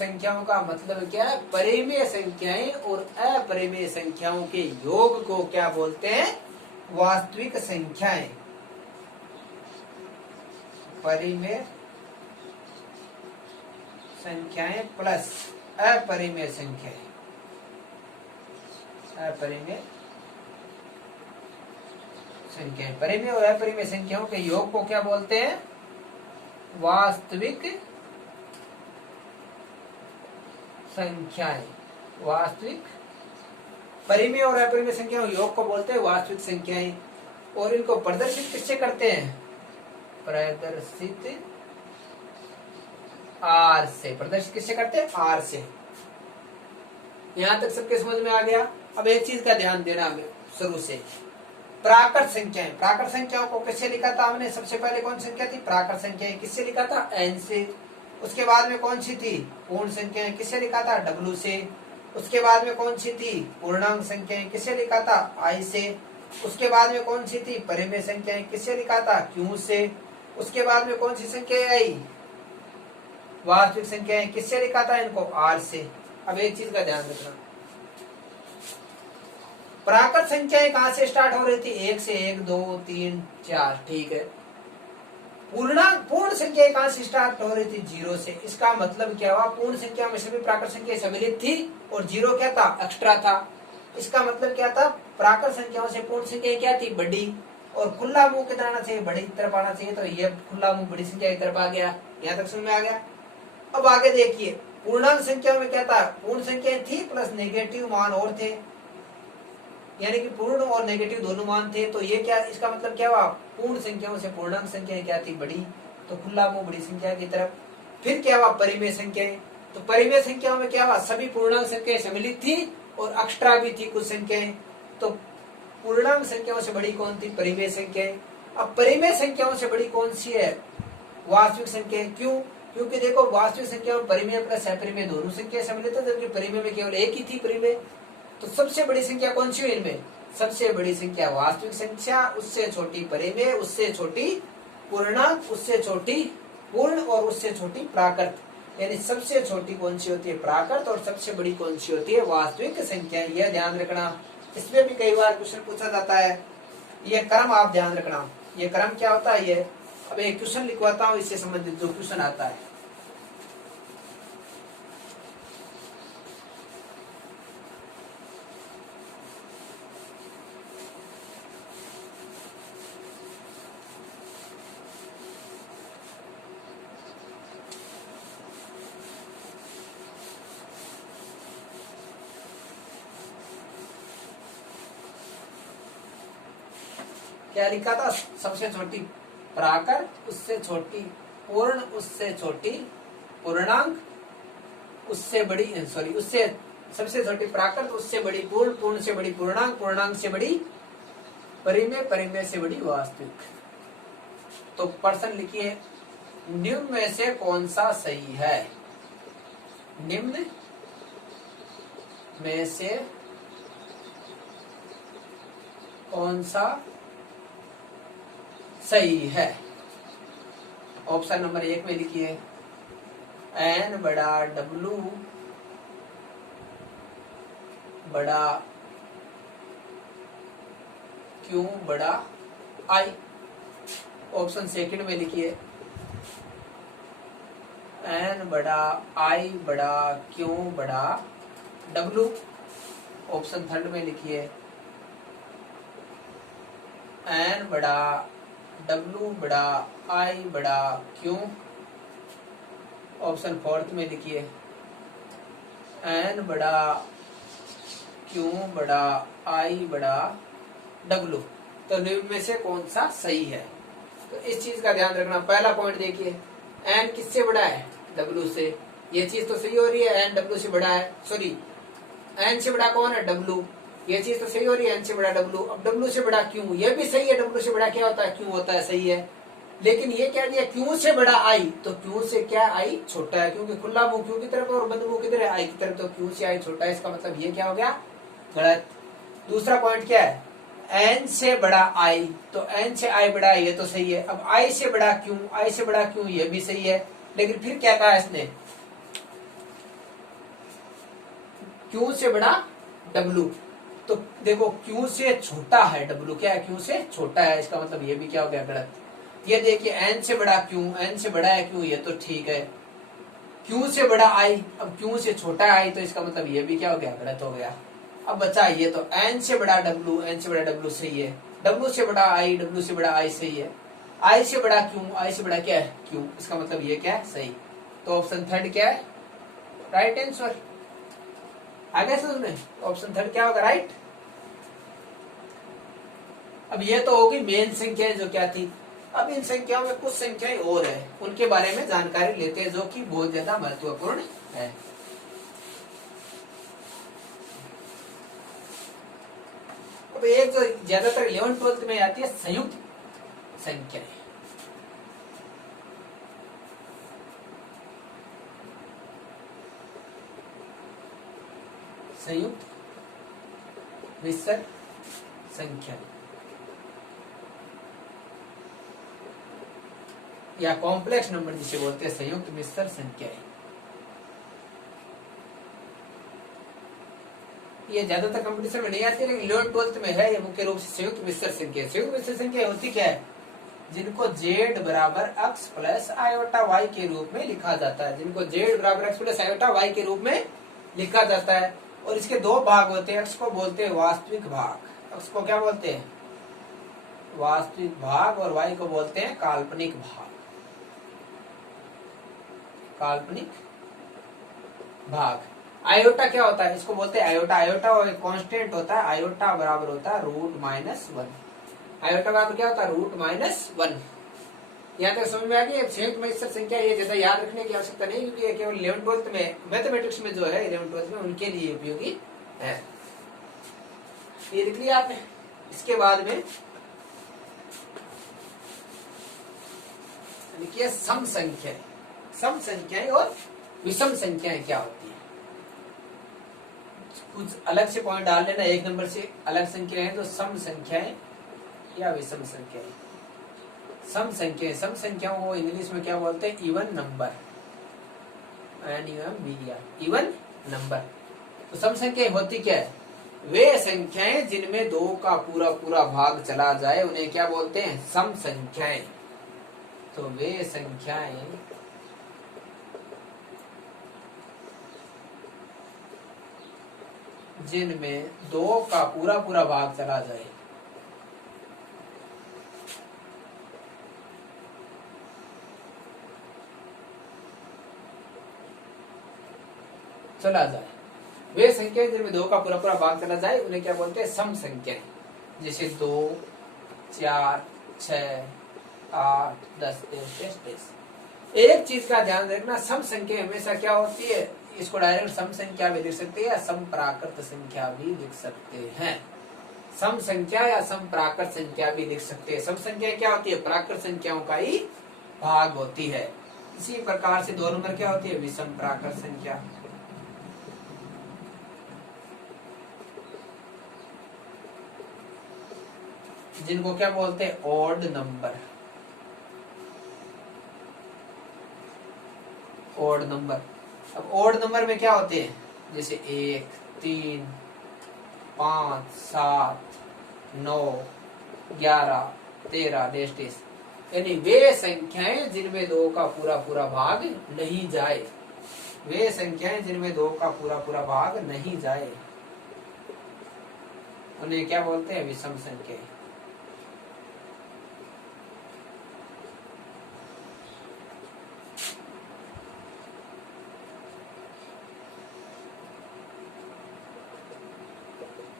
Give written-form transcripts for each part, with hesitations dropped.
संख्याओं का मतलब क्या है? परिमेय संख्याएं और अपरिमेय संख्याओं के योग को क्या बोलते हैं? वास्तविक संख्याएं। परिमेय संख्याएं प्लस अपरिमेय संख्याएं। अपरिमेय संख्याएं, परिमेय और अपरिमेय संख्याओं के योग को क्या बोलते हैं? वास्तविक संख्याएं। वास्तविक, परिमेय और अपरिमेय संख्याओं के योग को बोलते हैं वास्तविक संख्याएं। और इनको प्रदर्शित किससे करते हैं? प्रदर्शित आर से। प्रदर्शित किससे करते हैं? आर से। यहां तक सबके समझ में आ गया? अब एक चीज का ध्यान देना हमें शुरू से, प्राकृत संख्याएं। प्राकृत संख्याओं को किससे लिखा था हमने? सबसे पहले कौन संख्या थी? प्राकृत संख्याएं। किससे लिखा था? एन से। उसके बाद में कौन सी थी? पूर्ण संख्याएं। किससे लिखा था? डब्ल्यू से। उसके बाद में कौन सी थी? पूर्णांक संख्याएं। किससे लिखा था? आई से। उसके बाद में कौन सी थी? परिमेय संख्याएं। किससे लिखा था? क्यू से। उसके बाद में कौन सी संख्या आई? वास्तविक संख्याएं। किससे लिखा था इनको? आर से। अब एक चीज का ध्यान रखना, प्राकृत संख्याएं कहां से स्टार्ट हो रही थी? 1 से। 1 2 3 4, ठीक है। पूर्ण संख्याएं कहां से स्टार्ट हो रही थी? 0 से। इसका मतलब क्या हुआ? पूर्ण संख्या में सभी प्राकृत संख्या सम्मिलित थी और 0 क्या था? एक्स्ट्रा था। इसका मतलब क्या था? प्राकृत संख्याओं से पूर्ण संख्या क्या थी? बड़ी। और खुला मुंह कितना आना चाहिए? बड़ी की तरफ आना चाहिए। तो ये खुला मुंह बड़ी संख्या की तरफ आ गया। यहाँ तक समझ में आ गया? अब आगे देखिए, पूर्णांक संख्या में क्या था? पूर्ण संख्या थी प्लस नेगेटिव मान और थे, यानी कि पूर्ण और नेगेटिव दोनों मान थे। तो ये क्या, इसका मतलब क्या हुआ? पूर्ण संख्याओं से पूर्णांक संख्याएं क्या थी? बड़ी। तो खुला मुंह बड़ी संख्या की तरफ। फिर क्या हुआ? परिमेय संख्याएं। तो परिमेय संख्याओं में क्या हुआ? सभी पूर्णांक संख्याएं सम्मिलित थी और एक्स्ट्रा भी थी कुछ संख्याएं। तो पूर्णांक संख्याओं से बड़ी कौन थी? परिमेय संख्याएं। अब परिमेय संख्याओं से बड़ी कौन सी है? वास्तविक संख्याएं। क्यों? क्योंकि देखो, वास्तविक संख्या में परिमेय प्लस अपरिमेय दोनों संख्या सम्मिलित है, जबकि परिमेय में केवल एक ही थी परिमेय। तो सबसे बड़ी संख्या कौन सी हुई इनमें? सबसे बड़ी संख्या वास्तविक संख्या, उससे छोटी परिमेय, उससे छोटी पूर्णांक, उससे छोटी पूर्ण और उससे छोटी प्राकृत। यानी सबसे छोटी कौन सी होती है? प्राकृत। और सबसे बड़ी कौन सी होती है? वास्तविक संख्या। यह ध्यान रखना। इसमें भी कई बार क्वेश्चन पूछा जाता है। यह क्रम आप ध्यान रखना। यह क्रम क्या होता है? ये अब एक क्वेश्चन लिखवाता हूं इससे संबंधित, जो क्वेश्चन आता है। क्या लिखा था? सबसे छोटी प्राकृत, उससे छोटी पूर्ण, उससे छोटी पूर्णांक, उससे बड़ी उससे सबसे छोटी प्राकृत, उससे बड़ी पूर्ण, पूर्ण से बड़ी पूर्णांक, पूर्णांक से बड़ी परिमेय, परिमेय से बड़ी वास्तविक। तो प्रश्न लिखिए, निम्न में से कौन सा सही है? निम्न में से कौन सा सही है? ऑप्शन नंबर 1 में लिखिए, एन बड़ा डब्लू बड़ा क्यू बड़ा आई। ऑप्शन सेकंड में लिखिए, एन बड़ा आई बड़ा क्यू बड़ा डब्लू। ऑप्शन थर्ड में लिखिए, एन बड़ा डब्लू बड़ा आई बड़ा क्यू। ऑप्शन फोर्थ में लिखिए, एन बड़ा क्यू बड़ा आई बड़ा डब्लू। तो निम्न में से कौन सा सही है? तो इस चीज का ध्यान रखना। पहला पॉइंट देखिए, एन किससे बड़ा है? डब्लू से। ये चीज तो सही हो रही है, एन डब्लू से बड़ा है। सॉरी, एन से बड़ा कौन है? डब्लू। ये चीज तो सही हो रही है, एन से बड़ा डब्लू। अब डब्लू से बड़ा क्यू, ये भी सही है। डब्लू से बड़ा क्या होता है? क्यू होता है, सही है। लेकिन ये क्या दिया? क्यू से बड़ा आई। तो क्यू से क्या आई? छोटा है, क्योंकि खुला मुंह क्यू की तरफ और बंद मुंह किधर है? आई की तरफ। तो क्यू से आई छोटा है। इसका मतलब ये क्या हो गया? गलत। दूसरा पॉइंट क्या है? एन से बड़ा आई। तो एन से आई बड़ा है, ये तो सही है। अब आई से बड़ा क्यू, आई से बड़ा क्यू, ये भी सही है। लेकिन फिर क्या कहा इसने? Q से बड़ा W। तो देखो Q से छोटा है W, क्या है Q से छोटा है, इसका मतलब ये भी क्या हो गया गलत। ये देखिए N से बड़ा Q, N से बड़ा है Q, ये तो ठीक है। Q से बड़ा I, अब Q से छोटा है I, तो इसका मतलब ये भी क्या हो गया गलत हो गया। अब बचा ये तो N से बड़ा W, N से बड़ा W सही है, W से बड़ा I, W से बड़ा I सही है, I से बड़ा Q, I से बड़ा क्या है Q, इसका मतलब ये क्या है सही। तो ऑप्शन थर्ड क्या है राइट आंसर। आगे समझ में, ऑप्शन थर्ड क्या होगा राइट। अब ये तो होगी मेन संख्याएं जो क्या थी। अब इन संख्याओं में कुछ संख्याएं और है, उनके बारे में जानकारी लेते हैं जो कि बहुत ज्यादा महत्वपूर्ण है। अब एक जो ज्यादातर 11th-12th में आती है संयुक्त संख्याएं। संयुक्त मिश्र संख्या या कॉम्प्लेक्स नंबर जिसे बोलते हैं संयुक्त मिश्र संख्याएं। ये ज्यादातर कंपटीशन में नहीं आती, लेकिन 11th-12th में है ये मुख्य रूप से संयुक्त मिश्र संख्या। संयुक्त मिश्र संख्या होती क्या है, जिनको z बराबर x प्लस आयोटा y के रूप में लिखा जाता है, जिनको z बराबर x प्लस आयोटा y के रूप में लिखा जाता है। और इसके दो भाग होते हैं, x को बोलते हैं वास्तविक भाग, x को क्या बोलते हैं वास्तविक भाग, और y को बोलते हैं काल्पनिक भाग, काल्पनिक भाग। आयोटा क्या होता है, इसको बोलते हैं आयोटा, आयोटा एक कांस्टेंट होता है, आयोटा बराबर होता है √-1, आयोटा बराबर क्या होता है √-1। यहाँ तक समझ में आ गई। संयुक्त मिश्र संख्या ये ज्यादा याद रखने की आवश्यकता नहीं, क्योंकि ये केवल 11th-12th में मैथमेटिक्स में जो है 11th-12th में उनके लिए उपयोगी है। ये लिख लिया आपने। इसके बाद में लिखिए सम संख्याएं। सम संख्याएं और विषम संख्याएं क्या होती है, कुछ अलग से पॉइंट डाल लेना। एक नंबर से अलग संख्या है तो सम संख्याएं या विषम संख्याएं। सम संख्याएं, सम संख्याओं को इंग्लिश में क्या बोलते हैं इवन नंबर, इवन नंबर। तो सम संख्याएं होती क्या है, वे संख्याएं जिनमें 2 का पूरा पूरा भाग चला जाए उन्हें क्या बोलते हैं सम संख्याएं। तो वे संख्याएं जिनमें 2 का पूरा पूरा भाग चला जाए, वे संख्याएं जिनमें 2 का पूरा पूरा भाग चला जाए उन्हें क्या बोलते हैं सम संख्याएं। जैसे 2, 4, 6, 8, 10, 23। एक चीज का ध्यान रखना, सम संख्या हमेशा क्या होती है, इसको डायरेक्ट सम संख्या भी लिख सकते हैं या सम प्राकृत संख्या भी लिख सकते हैं। सम संख्या या सम प्राकृत संख्या भी लिख सकते हैं। सम संख्या क्या होती है, प्राकृत संख्याओं का ही भाग होती है। इसी प्रकार से 2 नंबर क्या होती है, विषम प्राकृत संख्या। जिनको क्या बोलते हैं ऑड नंबर, ऑड नंबर। अब ऑड नंबर में क्या होते हैं, जैसे 1, 3, 5, 7, 9, 11, 13 डेस्टिस, यानी वे संख्याएं जिनमें 2 का पूरा पूरा भाग नहीं जाए, वे संख्याएं जिनमें 2 का पूरा पूरा भाग नहीं जाए उन्हें क्या बोलते हैं विषम संख्याएं।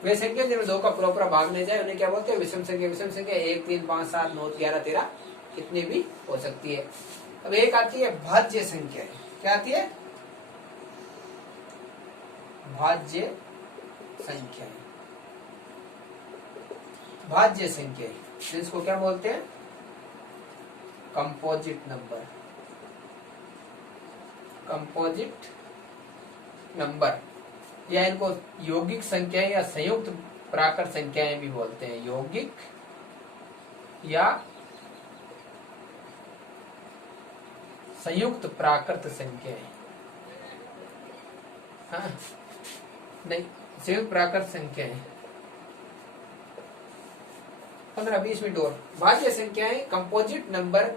वे संख्या जिनमें 2 का पूरा पूरा भाग नहीं जाए उन्हें क्या बोलते हैं विषम संख्या। विषम संख्या 1, 3, 5, 7, 9, 11, 13 कितनी भी हो सकती है। अब एक आती है भाज्य संख्या। क्या आती है, भाज्य संख्या। भाज्य संख्या जिसको क्या बोलते हैं कंपोजिट नंबर, कंपोजिट नंबर, या इनको यौगिक संख्याएं या संयुक्त प्राकृत संख्याएं भी बोलते हैं। यौगिक या संयुक्त प्राकृत संख्याएं। हाँ, नहीं, संयुक्त प्राकृत संख्याएं 15-20 मिनट और। भाज्य संख्याएं कंपोजिट नंबर,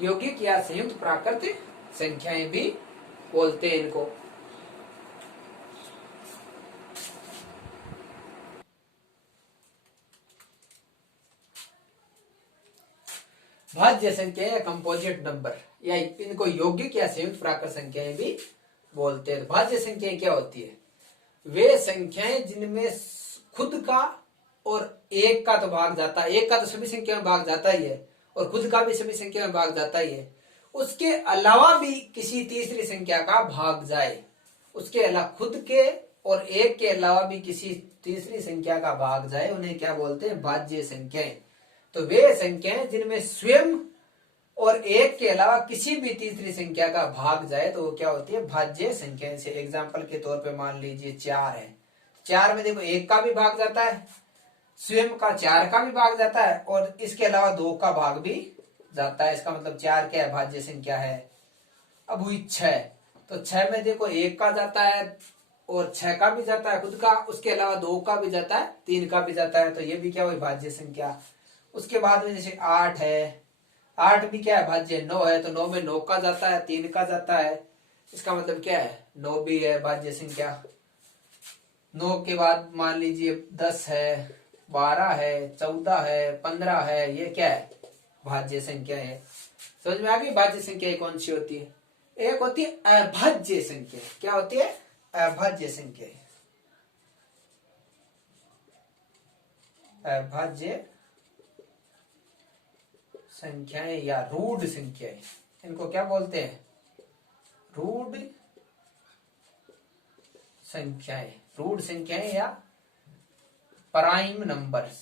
यौगिक या संयुक्त प्राकृत संख्याएं भी बोलते हैं इनको। भाज्य संख्या या कंपोजिट नंबर, या इनको यौगिक या संयुक्त प्राकृत संख्याएं भी बोलते हैं। भाज्य संख्याएं क्या होती है? वे संख्याएं जिनमें खुद का और एक का तो भाग जाता है, एक का तो सभी संख्या में भाग जाता ही है और खुद का भी सभी संख्या में भाग जाता ही है, उसके अलावा भी किसी तीसरी संख्या का भाग जाए, उसके अलावा खुद के और एक के अलावा भी किसी तीसरी संख्या का भाग जाए, उन्हें क्या बोलते हैं? भाज्य संख्याएं। तो वे संख्याएं जिनमें स्वयं और एक के अलावा किसी भी तीसरी संख्या का भाग जाए तो वो क्या होती है? भाज्य संख्याएं। से एग्जांपल के तौर पे मान लीजिए 4 है, 4 में देखो एक का भी भाग जाता है, स्वयं का 4 का भी भाग जाता है और इसके अलावा 2 का भाग भी जाता है। इसका मतलब 4 क्या है? भाज्य संख्या है। अब हुई 6, तो 6 में देखो एक का जाता है और 6 का भी जाता है खुद का, उसके अलावा 2 का भी जाता है, 3 का भी जाता है, तो ये भी क्या हुई? भाज्य संख्या। उसके बाद में जैसे 8 है, 8 भी क्या है? भाज्य। 9 है तो 9 में 9 का जाता है, 3 का जाता है, इसका मतलब क्या है? 9 भी है भाज्य संख्या। 9 के बाद मान लीजिए 10 है, 12 है, 14 है, 15 है, ये क्या है? भाज्य संख्या है। समझ में आ गई? भाज्य संख्या कौन सी होती है? एक होती है अभाज्य संख्या। क्या होती है? अभाज्य संख्या। अभाज्य संख्याएं या रूढ़ संख्याएं, इनको क्या बोलते हैं? रूढ़ संख्याएं। रूढ़ संख्याएं या prime numbers,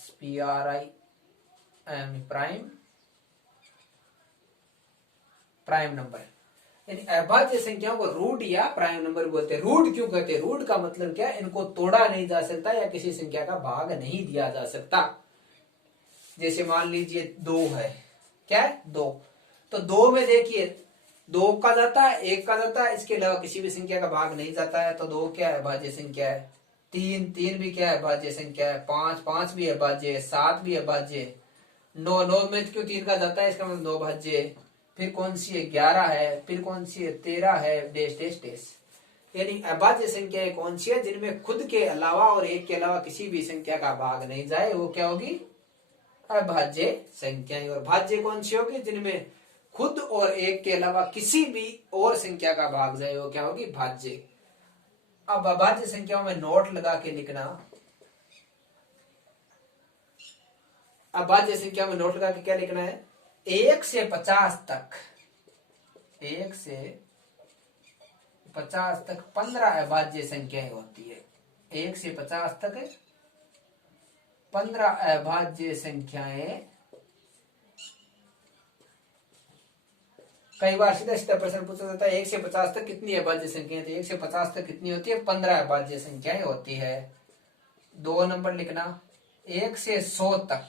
PRIM, prime number. यानी अभाज्य संख्याओं को रूढ़ या प्राइम नंबर बोलते हैं। रूढ़ क्यों कहते हैं? रूढ़ का मतलब क्या है? इनको तोड़ा नहीं जा सकता या किसी संख्या का भाग नहीं दिया जा सकता। जैसे मान लीजिए 2 है, क्या है? 2, तो 2 में देखिए 2 का जाता है, 1 का जाता है, इसके अलावा किसी भी संख्या का भाग नहीं जाता है, तो 2 क्या है? भाज्य संख्या है। 3 भी क्या है? भाज्य संख्या है। 5 भी है भाज्य है। 7 भी है भाज्य। 9 में क्यों 3 का जाता है? इसका मतलब 9 भाज्य है। फिर कौन सी है? 11 है। फिर कौन सी है? 13 है, डेश डेश डेश। यानी अभाज्य संख्याएं कौन सी है? जिनमें खुद के अलावा और एक के अलावा किसी भी संख्या का भाग नहीं जाए, वो क्या होगी? अभाज्य संख्याएं। और भाज्य कौन सी होगी? जिनमें खुद और एक के अलावा किसी भी और संख्या का भाग जाए, वो क्या होगी? भाज्य। अब अभाज्य संख्याओं में नोट लगा के लिखना। अभाज्य संख्या में नोट लगा के क्या लिखना है? 1 से 50 तक, 1 से 50 तक 15 अभाज्य संख्याएं होती है। 1 से 50 तक 15 अभाज्य संख्याएं। कई बार सीधा सीधा प्रश्न पूछा जाता है 1 से 50 तक कितनी अभाज्य संख्याएं? तो 1 से 50 तक कितनी होती है? 15 अभाज्य संख्याएं होती है। 2 नंबर लिखना, 1 से 100 तक,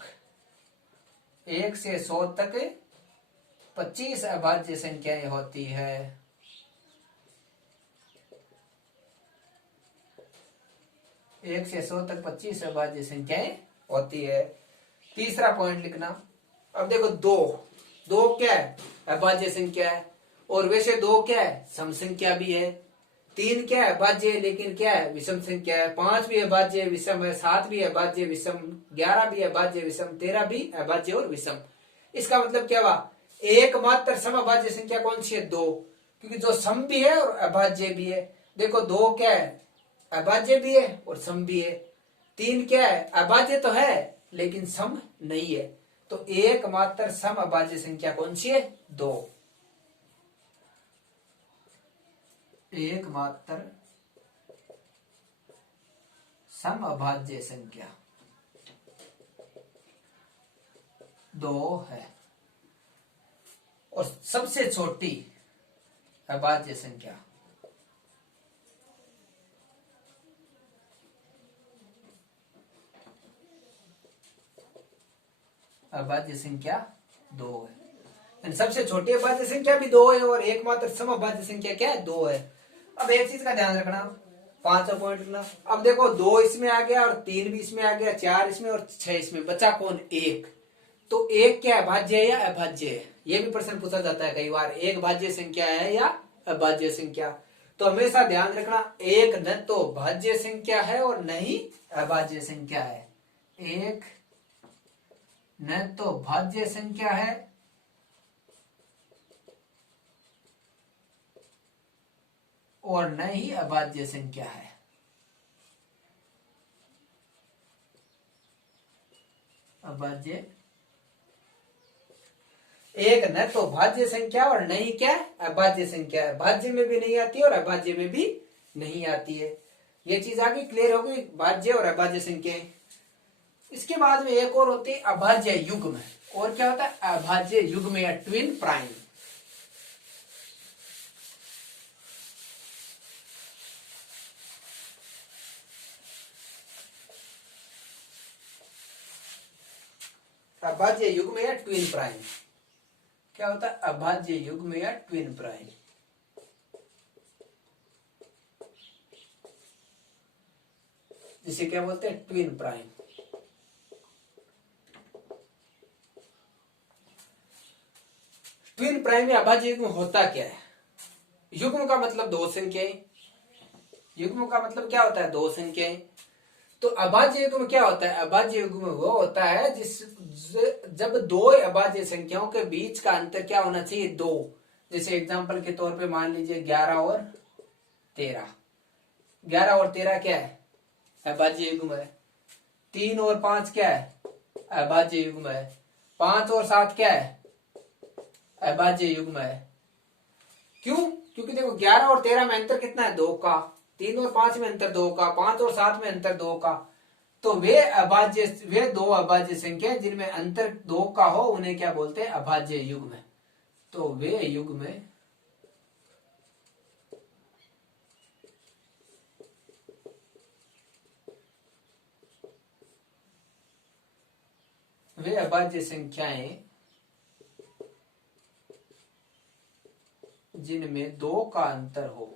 1 से 100 तक 25 अभाज्य संख्याएं होती है। 1 से 100 तक 25 अभाज्य संख्याएं होती है। तीसरा पॉइंट लिखना। अब देखो 2 क्या है? अभाज्य संख्या है, और वैसे 2 क्या है? सम संख्या भी है। 3 क्या है? अभाज्य है, लेकिन क्या है? विषम संख्या है। 5 भी अभाज्य विषम है। 7 भी अभाज्य विषम। 11 भी अभाज्य विषम। 13 भी अभाज्य और विषम। इसका मतलब क्या हुआ? एकमात्र सम अभाज्य संख्या कौन सी है? 2, क्योंकि जो सम भी है और अभाज्य भी है। देखो 2 क्या है? अभाज्य भी है और सम भी है। 3 क्या है? अभाज्य तो है लेकिन सम नहीं है। तो एकमात्र सम अभाज्य संख्या कौन सी है? 2। एकमात्र सम अभाज्य संख्या 2 है। और सबसे छोटी अभाज्य संख्या अभाज्य संख्या 2 है। सबसे छोटी अभाज्य संख्या भी 2 है और एकमात्र सम अभाज्य संख्या क्या है? 2 है। अब एक चीज का ध्यान रखना, पांचों पॉइंट ना। अब देखो 2 इसमें आ गया और 3 भी इसमें आ गया, 4 इसमें और 6 इसमें, बचा कौन? 1। तो 1 क्या है, भाज्य है या अभाज्य है? ये भी प्रश्न पूछा जाता है कई बार, 1 भाज्य संख्या है या अभाज्य संख्या। तो हमेशा ध्यान रखना, 1 न तो भाज्य संख्या है और न ही अभाज्य संख्या है। 1 न तो भाज्य संख्या है और न ही अभाज्य संख्या है। अभाज्य, 1 न तो भाज्य संख्या और न ही क्या, अभाज्य संख्या है। भाज्य में भी नहीं आती और अभाज्य में भी नहीं आती है। ये चीज आगे क्लियर होगी, भाज्य और अभाज्य संख्या। इसके बाद में एक और होती है अभाज्य युग्म। और क्या होता है? अभाज्य युग्म या ट्विन प्राइम। अभाज्य युग्म या ट्विन प्राइम क्या होता है? अभाज्य युग्म या ट्विन प्राइम। जिसे क्या बोलते हैं? Twin prime. ट्विन प्राइम या अभाज्य युग्म होता क्या है? युग्म का मतलब 2 संख्याएं। युग्म का मतलब क्या होता है? 2 संख्याएं। तो अभाज्य युग्म क्या होता है? अभाज्य युग्म वो होता है जब 2 अभाज्य संख्याओं के बीच का अंतर क्या होना चाहिए? 2। जैसे एग्जांपल के तौर पे मान लीजिए 11 और 13। 11 और 13 क्या है? अभाज्य युग्म है। 3 और 5 क्या है? अभाज्य युग्म है। 5 और 7 क्या है? अभाज्य युग्म है। क्यों? क्योंकि देखो 11 और 13 में अंतर कितना है? 2 का। 3 और 5 में अंतर 2 का। 5 और 7 में अंतर 2 का। तो वे 2 अभाज्य संख्या जिनमें अंतर 2 का हो उन्हें क्या बोलते हैं? अभाज्य युग्म। तो वे युग्म वे अभाज्य संख्याएं जिनमें 2 का अंतर हो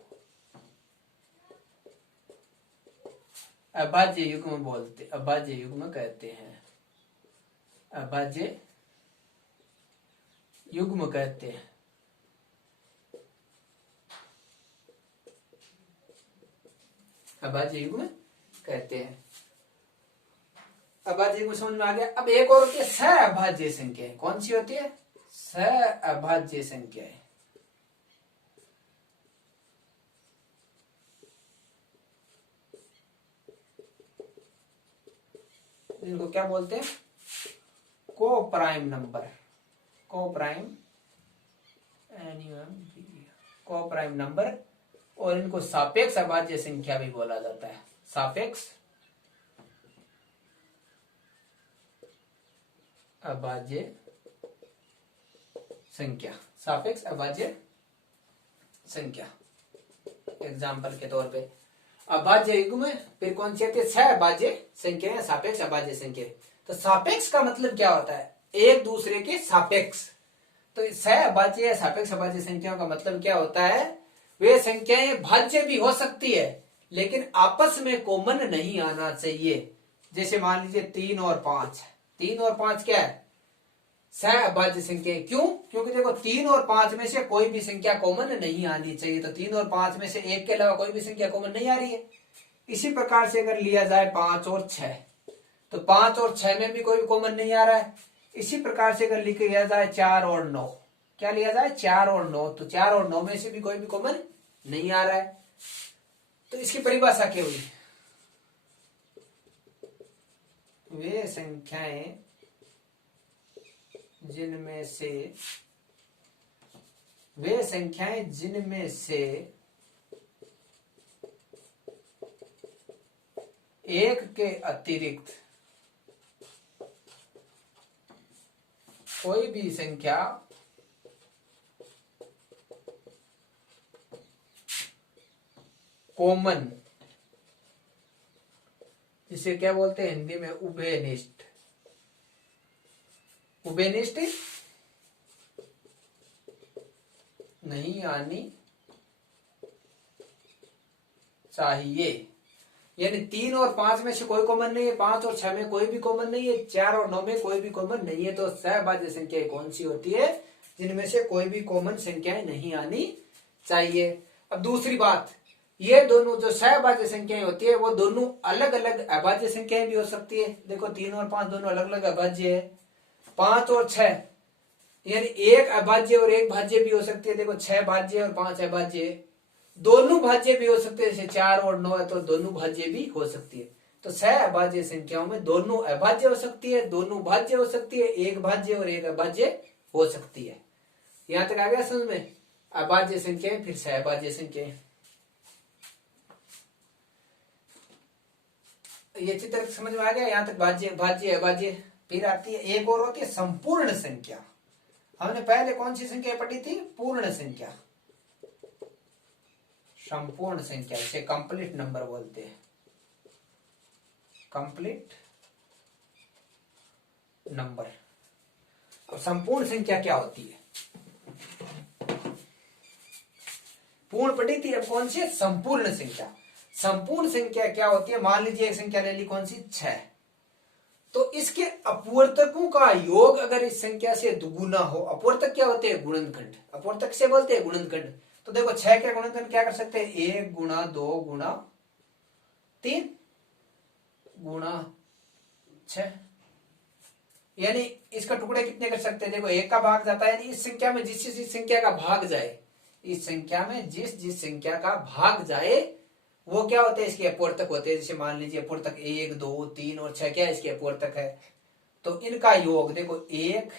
अभाज्य युग्म बोलते, अभाज्य युग्म कहते हैं। अभाज्य युग्म कहते हैं। अभाज्य युग्म कहते हैं। अभाज्य युग्म समझ में आ गया। अब एक और होती है सहअभाज्य संख्याएं। कौन सी होती है? सहअभाज्य संख्याएं। इनको क्या बोलते हैं? को प्राइम नंबर। को प्राइम को प्राइम नंबर। और इनको सापेक्ष अभाज्य संख्या भी बोला जाता है। सापेक्ष अभाज्य संख्या। सापेक्ष अभाज्य संख्या। एग्जाम्पल के तौर पे अभाज्य युग्म, फिर कौन सी आती है? सहअभाज्य संख्या या सापेक्ष अभाज्य संख्या। तो सापेक्ष का मतलब क्या होता है? एक दूसरे के सापेक्ष। तो सहअभाज्य या सापेक्ष अभाज्य संख्याओं का मतलब क्या होता है? वे संख्याएं भाज्य भी हो सकती है लेकिन आपस में कॉमन नहीं आना चाहिए। जैसे मान लीजिए 3 और 5। 3 और 5 क्या है? सहअभाज्य संख्या। क्यों? क्योंकि देखो 3 और 5 में से कोई भी संख्या कॉमन नहीं आनी चाहिए। तो 3 और 5 में से एक के अलावा कोई भी संख्या कॉमन नहीं आ रही है। इसी प्रकार से अगर लिया जाए 5 और 6, तो 5 और 6 में भी कोई कॉमन नहीं आ रहा है। इसी प्रकार से अगर लिया जाए 4 और 9, क्या लिया जाए? 4 और 9, तो 4 और 9 में से भी कोई भी कॉमन नहीं आ रहा है। तो इसकी परिभाषा क्या हुई? वे संख्याएं जिनमें से एक के अतिरिक्त कोई भी संख्या कॉमन, जिसे क्या बोलते हैं हिंदी में? उभयनिष्ठ। उभयनिष्ठ नहीं आनी चाहिए। यानी 3 और 5 में से कोई कॉमन नहीं है, 5 और 6 में कोई भी कॉमन नहीं है, 4 और 9 में कोई भी कॉमन नहीं है। तो सहभाज्य संख्याएं कौन सी होती है? जिनमें से कोई भी कॉमन संख्याएं नहीं आनी चाहिए। अब दूसरी बात, ये दोनों जो सहभाज्य संख्याएं होती है वो दोनों अलग अलग अभाज्य संख्याएं भी हो सकती है। देखो 3 और 5 दोनों अलग अलग अभाज्य है। 5 और 6 यानी एक अभाज्य और एक भाज्य भी हो सकती है। देखो 6 भाज्य और 5 अभाज्य है। दोनों भाज्य भी हो सकते हैं, जैसे 4 और 9 है तो दोनों भाज्य भी हो सकती है। तो सह अभाज्य संख्याओं में दोनों अभाज्य हो सकती है, दोनों भाज्य हो सकती है, एक भाज्य और एक अभाज्य हो सकती है। यहां तक आ गया समझ में? अभाज्य संख्याएं फिर सह अभाज्य संख्याएं। ये चित्र समझ में आ गया? यहां तक भाज्य भाज्य अभाज्य। फिर आती है एक और होती है संपूर्ण संख्या। हमने पहले कौन सी संख्या पढ़ी थी? पूर्ण संख्या, संपूर्ण संख्या, इसे कंप्लीट नंबर बोलते हैं, कंप्लीट नंबर। अब संपूर्ण संख्या क्या होती है? पूर्ण पढ़ी थी, अब कौन सी? संपूर्ण संख्या। संपूर्ण संख्या क्या होती है? मान लीजिए एक संख्या ले ली, कौन सी? 6। तो इसके अपवर्तकों का योग अगर इस संख्या से दुगुना हो, अपवर्तक क्या होते हैं? गुणनखंड। अपवर्तक से बोलते हैं गुणनखंड। तो देखो 6 के गुणनखंड क्या कर सकते हैं? 1 गुणा 2 गुणा 3 गुणा 6। यानी इसका टुकड़े कितने कर सकते हैं? देखो 1 का भाग जाता है, यानी इस संख्या में जिस संख्या का भाग जाए, इस संख्या में जिस संख्या का भाग जाए वो क्या होते हैं? इसके अपवर्तक होते हैं। जैसे मान लीजिए अपवर्तक 1 2 3 और 6 क्या है? इसके अपवर्तक है। तो इनका योग देखो 1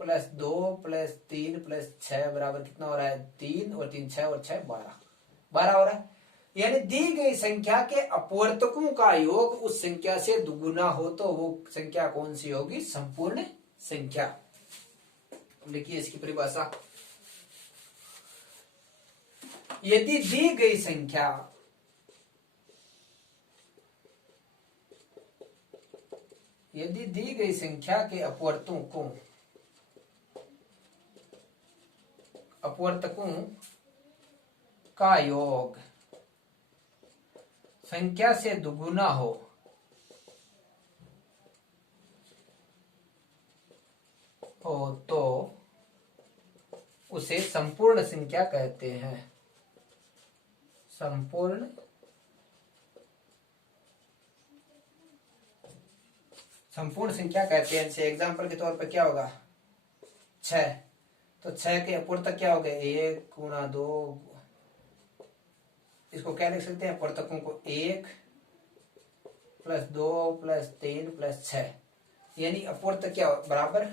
प्लस 2 प्लस 3 प्लस 6 बराबर कितना हो रहा है? 3 और 3 6 और 6 12 हो रहा है। यानी दी गई संख्या के अपवर्तकों का योग उस संख्या से दुगुना हो तो वो संख्या कौन सी होगी? संपूर्ण संख्या। लिखिए इसकी परिभाषा। यदि दी गई संख्या के अपवर्तकों का योग संख्या से दुगुना हो तो उसे संपूर्ण संख्या कहते हैं। संपूर्ण संख्या कहते हैं। जैसे एग्जाम्पल के तौर पर क्या होगा? 6। तो 6 के अपवर्तक क्या हो गए? 1 गुणा 2, इसको क्या लिख सकते हैं? अपवर्तकों को 1 प्लस 2 प्लस 3 प्लस 6, यानी अपवर्तक क्या बराबर